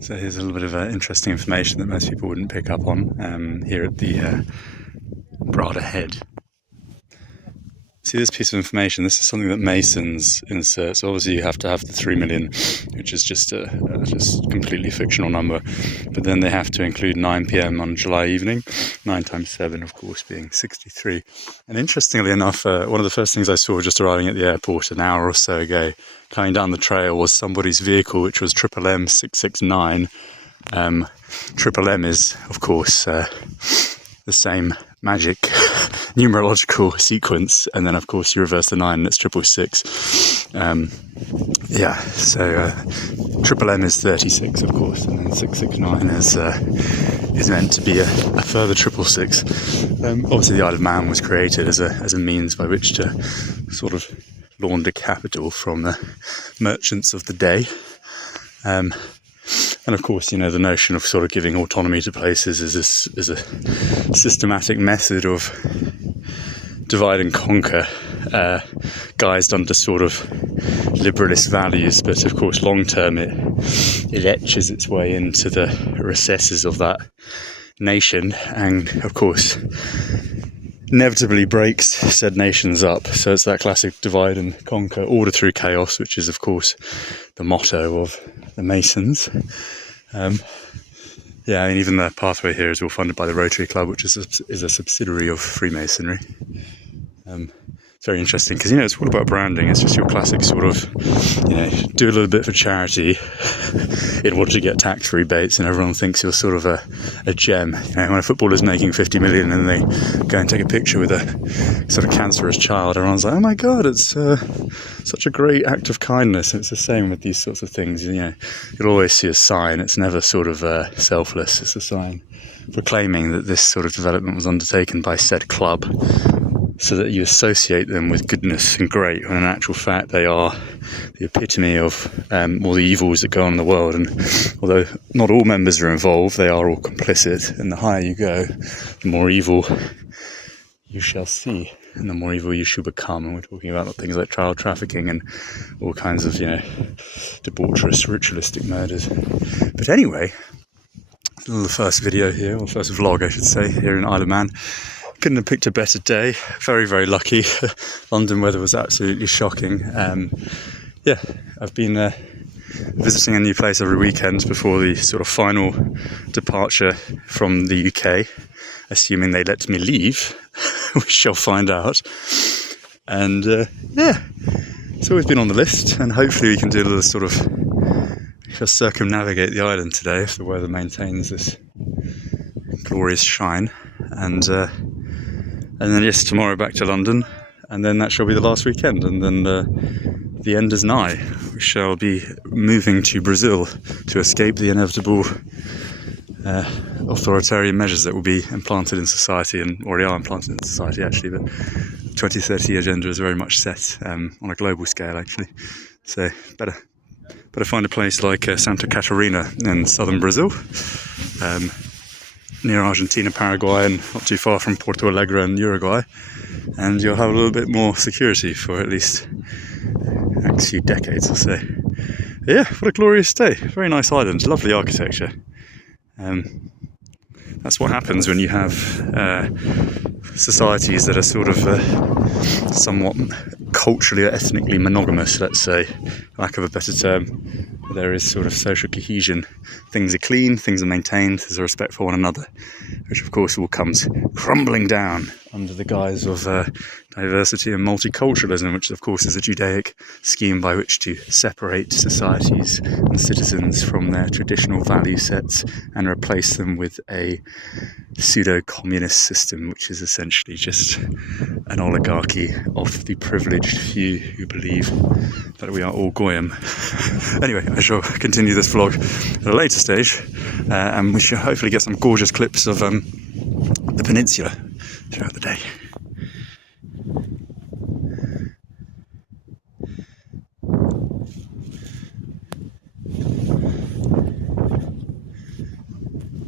So here's a little bit of interesting information that most people wouldn't pick up on here at the Brada Head. See this piece of information, this is something that Masons insert. So obviously you have to have the 3 million, which is just a completely fictional number. But then they have to include 9 p.m. on July evening, 9 times 7, of course, being 63. And interestingly enough, one of the first things I saw just arriving at the airport an hour or so ago, coming down the trail, was somebody's vehicle, which was M 669. Triple M is, of course, the same magic numerological sequence, and then of course you reverse the 9 and it's 666. Triple M is 36, of course, and then 669 is meant to be a further 666. Obviously the Isle of Man was created as a means by which to sort of launder capital from the merchants of the day. And of course, the notion of sort of giving autonomy to places is a systematic method of divide and conquer, guised under sort of liberalist values. But of course, long term, it etches its way into the recesses of that nation, and of course, inevitably breaks said nations up. So it's that classic divide and conquer, order through chaos, which is of course the motto of the Masons. Even the pathway here is all funded by the Rotary Club, which is a subsidiary of Freemasonry. It's very interesting because it's all about branding. It's just your classic sort of do a little bit for charity in order to get tax rebates, and everyone thinks you're sort of a gem. When a footballer's making 50 million and they go and take a picture with a sort of cancerous child, everyone's like, oh my god, it's such a great act of kindness. And it's the same with these sorts of things. You'll always see a sign. It's never sort of selfless. It's a sign proclaiming that this sort of development was undertaken by said club, so that you associate them with goodness and great, when in actual fact they are the epitome of all the evils that go on in the world. And although not all members are involved, they are all complicit, and the higher you go, the more evil you shall see, and the more evil you shall become. And we're talking about things like child trafficking and all kinds of, debaucherous, ritualistic murders. But anyway, the first video here, or first vlog I should say, here in Isle of Man. Couldn't have picked a better day. Very, very lucky. London weather was absolutely shocking. I've been visiting a new place every weekend before the sort of final departure from the UK, assuming they let me leave. We shall find out. And it's always been on the list, and hopefully we can do a little sort of just circumnavigate the island today if the weather maintains this glorious shine. And then yes, tomorrow back to London, and then that shall be the last weekend, and then the end is nigh. We shall be moving to Brazil to escape the inevitable authoritarian measures that will be implanted in society, and already are implanted in society actually, but 2030 agenda is very much set on a global scale actually. So better find a place like Santa Catarina in southern Brazil, near Argentina, Paraguay, and not too far from Porto Alegre and Uruguay, and you'll have a little bit more security for at least the next few decades or so. Yeah, what a glorious day. Very nice island, lovely architecture. That's what happens when you have societies that are sort of somewhat culturally or ethnically monogamous, let's say, for lack of a better term. There is sort of social cohesion. Things are clean, things are maintained, there's a respect for one another, which of course all comes crumbling down under the guise of diversity and multiculturalism, which of course is a Judaic scheme by which to separate societies and citizens from their traditional value sets and replace them with a pseudo-communist system, which is essentially just an oligarchy of the privileged few who believe that we are all goyim. Anyway, I shall continue this vlog at a later stage, and we shall hopefully get some gorgeous clips of the peninsula throughout the day.